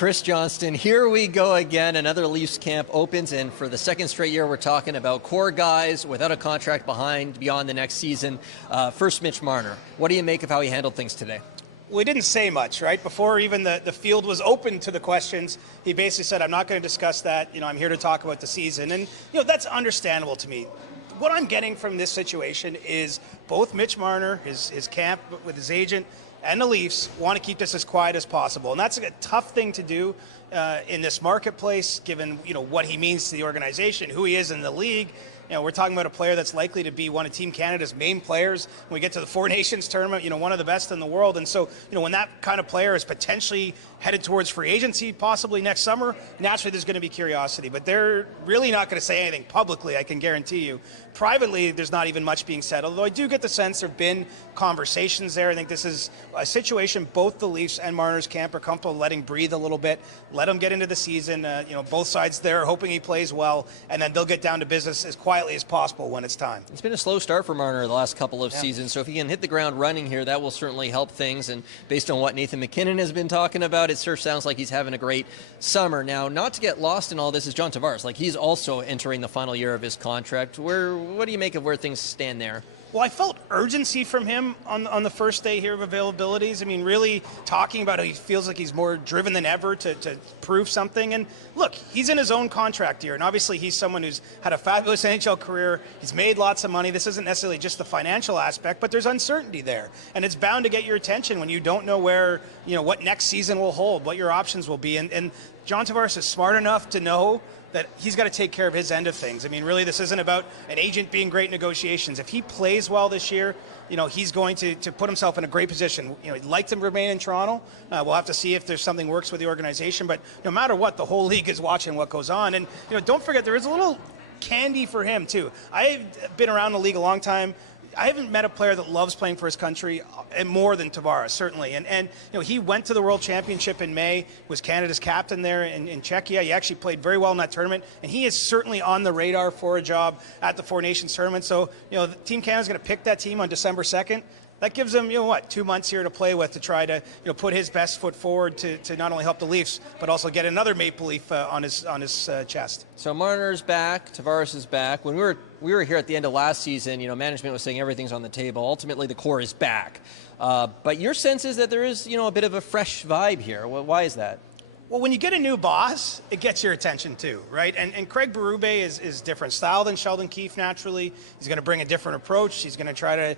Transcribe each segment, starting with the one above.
Chris Johnston. Here we go again. Another Leafs camp opens, and for the second straight year, we're talking about core guys without a contract beyond the next season. First, Mitch Marner. What do you make of how he handled things today? We didn't say much, right? Before even the field was open to the questions, he basically said, I'm not going to discuss that. I'm here to talk about the season. And, that's understandable to me. What I'm getting from this situation is both Mitch Marner, his camp with his agent, and the Leafs want to keep this as quiet as possible. And that's a tough thing to do in this marketplace, given, what he means to the organization, who he is in the league. We're talking about a player that's likely to be one of Team Canada's main players when we get to the Four Nations tournament, one of the best in the world. And so, when that kind of player is potentially headed towards free agency possibly next summer, naturally there's going to be curiosity. But they're really not going to say anything publicly, I can guarantee you. Privately, there's not even much being said, although I do get the sense there have been conversations there. I think this is a situation both the Leafs and Marner's camp are comfortable letting breathe a little bit, let him get into the season. Both sides there hoping he plays well, and then they'll get down to business as quietly as possible when it's time. It's been a slow start for Marner the last couple of seasons, so if he can hit the ground running here, that will certainly help things. And based on what Nathan MacKinnon has been talking about, it sure sounds like he's having a great summer. Now, not to get lost in all this is John Tavares. He's also entering the final year of his contract. What do you make of where things stand there? Well, I felt urgency from him on the first day here of availabilities. Really talking about how he feels like he's more driven than ever to prove something. And look, he's in his own contract year, and obviously he's someone who's had a fabulous NHL career. He's made lots of money. This isn't necessarily just the financial aspect, but there's uncertainty there. And it's bound to get your attention when you don't know where, what next season will hold, what your options will be. And John Tavares is smart enough to know that he's got to take care of his end of things. Really, this isn't about an agent being great negotiations. If he plays well this year, he's going to put himself in a great position. He'd like to remain in Toronto. We'll have to see if there's something works with the organization. But no matter what, the whole league is watching what goes on. And, don't forget, there is a little candy for him, too. I've been around the league a long time. I haven't met a player that loves playing for his country and more than Tavares, certainly. And he went to the World Championship in May, was Canada's captain there in Czechia. He actually played very well in that tournament, and he is certainly on the radar for a job at the Four Nations tournament. So, Team Canada's going to pick that team on December 2nd. That gives him, 2 months here to play with to try to, put his best foot forward to not only help the Leafs, but also get another Maple Leaf on his chest. So Marner's back, Tavares is back. When we were here at the end of last season, management was saying everything's on the table. Ultimately, the core is back. But your sense is that there is, a bit of a fresh vibe here. Why is that? Well, when you get a new boss, it gets your attention too, right? And Craig Berube is different style than Sheldon Keefe naturally. He's going to bring a different approach. He's going to try to,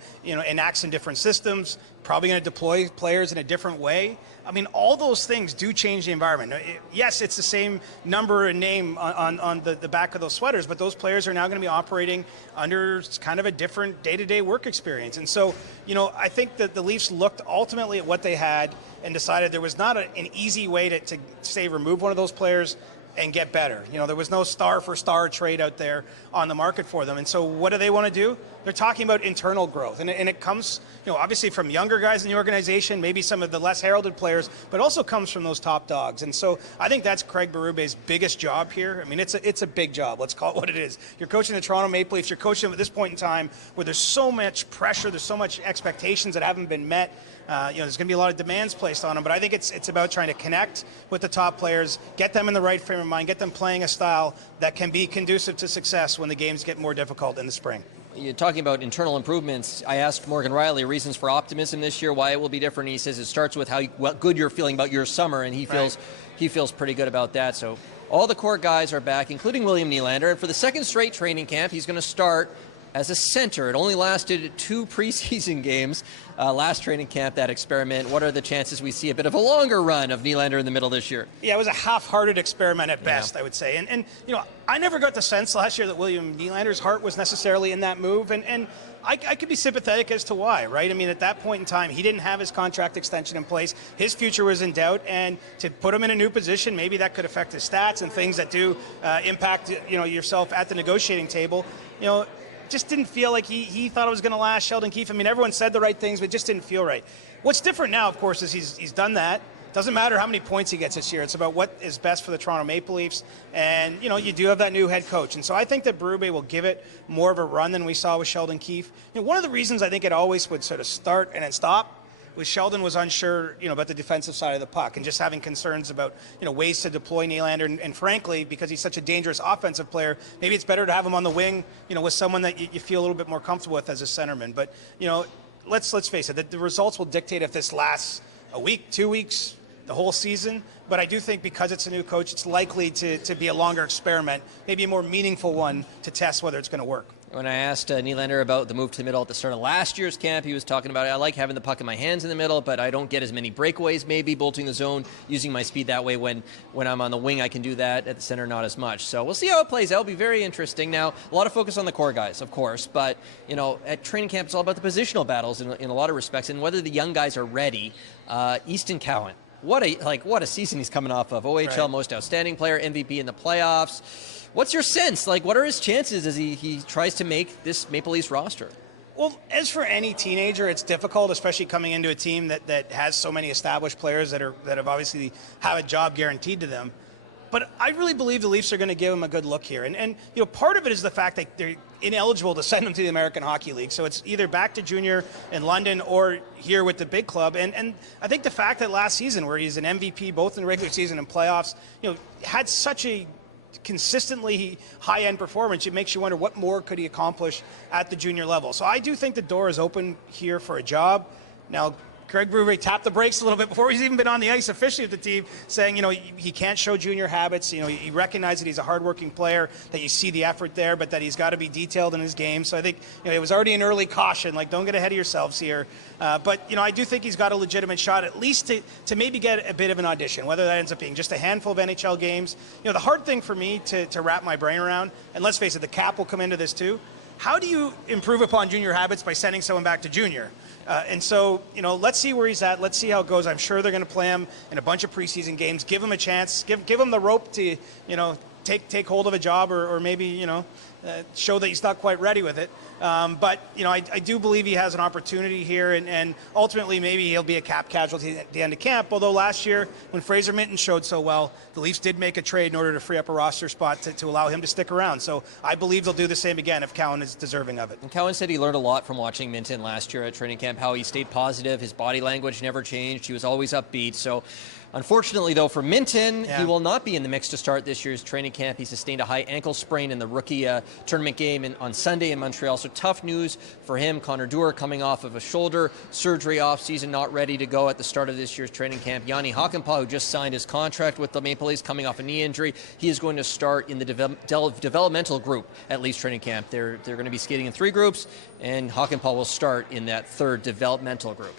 enact some different systems, probably going to deploy players in a different way. All those things do change the environment. Yes, it's the same number and name on the back of those sweaters, but those players are now going to be operating under kind of a different day-to-day work experience. And so, I think that the Leafs looked ultimately at what they had and decided there was not an easy way to say remove one of those players and get better. There was no star-for-star trade out there on the market for them. And so what do they want to do? They're talking about internal growth. And it comes, obviously from younger guys in the organization, maybe some of the less heralded players, but also comes from those top dogs. And so I think that's Craig Berube's biggest job here. It's a big job. Let's call it what it is. You're coaching the Toronto Maple Leafs. You're coaching them at this point in time where there's so much pressure, there's so much expectations that haven't been met. There's going to be a lot of demands placed on them, but I think it's about trying to connect with the top players, get them in the right frame of mind, get them playing a style that can be conducive to success when the games get more difficult in the spring. You're talking about internal improvements. I asked Morgan Riley reasons for optimism this year, why it will be different. He says it starts with what good you're feeling about your summer, and he feels pretty good about that. So all the core guys are back, including William Nylander, and for the second straight training camp, he's going to start as a center. It only lasted 2 preseason games last training camp, that experiment. What are the chances we see a bit of a longer run of Nylander in the middle this year? Yeah, it was a half-hearted experiment at best, I would say. And I never got the sense last year that William Nylander's heart was necessarily in that move. And I could be sympathetic as to why, right? At that point in time, he didn't have his contract extension in place. His future was in doubt. And to put him in a new position, maybe that could affect his stats and things that do impact, yourself at the negotiating table. Just didn't feel like he thought it was going to last. Sheldon Keefe, everyone said the right things, but it just didn't feel right. What's different now, of course, is he's done that. Doesn't matter how many points he gets this year. It's about what is best for the Toronto Maple Leafs. And, you do have that new head coach. And so I think that Berube will give it more of a run than we saw with Sheldon Keefe. One of the reasons I think it always would sort of start and then stop Sheldon was unsure, about the defensive side of the puck and just having concerns about, ways to deploy Nylander. And frankly, because he's such a dangerous offensive player, maybe it's better to have him on the wing, with someone that you feel a little bit more comfortable with as a centerman. But, let's face it, the results will dictate if this lasts a week, 2 weeks, the whole season. But I do think because it's a new coach, it's likely to be a longer experiment, maybe a more meaningful one to test whether it's going to work. When I asked Nylander about the move to the middle at the start of last year's camp, he was talking about, I like having the puck in my hands in the middle, but I don't get as many breakaways, maybe bolting the zone, using my speed that way. When I'm on the wing, I can do that. At the center, not as much. So we'll see how it plays out. It'll be very interesting. Now, a lot of focus on the core guys, of course, but, at training camp, it's all about the positional battles in a lot of respects, and whether the young guys are ready. Easton Cowan, what a season he's coming off of. OHL Right. Most Outstanding Player, MVP in the playoffs. What's your sense? What are his chances as he tries to make this Maple Leafs roster? Well, as for any teenager, it's difficult, especially coming into a team that has so many established players that have obviously have a job guaranteed to them. But I really believe the Leafs are going to give him a good look here. And part of it is the fact that they're ineligible to send him to the American Hockey League. So it's either back to junior in London or here with the big club. And I think the fact that last season, where he's an MVP both in the regular season and playoffs, had such a consistently high-end performance, it makes you wonder what more could he accomplish at the junior level. So I do think the door is open here for a job. Now, Craig Berube tapped the brakes a little bit before he's even been on the ice officially with the team, saying, he can't show junior habits. He recognized that he's a hardworking player, that you see the effort there, but that he's got to be detailed in his game. So I think, it was already an early caution, don't get ahead of yourselves here. But, I do think he's got a legitimate shot, at least to maybe get a bit of an audition, whether that ends up being just a handful of NHL games. The hard thing for me to wrap my brain around, and let's face it, the cap will come into this too, how do you improve upon junior habits by sending someone back to junior? And so, let's see where he's at. Let's see how it goes. I'm sure they're going to play him in a bunch of preseason games. Give him a chance. Give him the rope to, take hold of a job or maybe, show that he's not quite ready with it. But, I do believe he has an opportunity here, and ultimately maybe he'll be a cap casualty at the end of camp. Although last year, when Fraser Minton showed so well, the Leafs did make a trade in order to free up a roster spot to allow him to stick around. So I believe they'll do the same again if Cowan is deserving of it. And Cowan said he learned a lot from watching Minton last year at training camp, how he stayed positive, his body language never changed, he was always upbeat. So unfortunately, though, for Minton, he will not be in the mix to start this year's training camp. He sustained a high ankle sprain in the rookie tournament game on Sunday in Montreal. So tough news for him. Connor Dewar coming off of a shoulder surgery offseason, not ready to go at the start of this year's training camp. Yanni Hakanpää, who just signed his contract with the Maple Leafs, coming off a knee injury. He is going to start in the developmental group at Leafs training camp. They're going to be skating in 3 groups, and Hakanpää will start in that 3rd developmental group.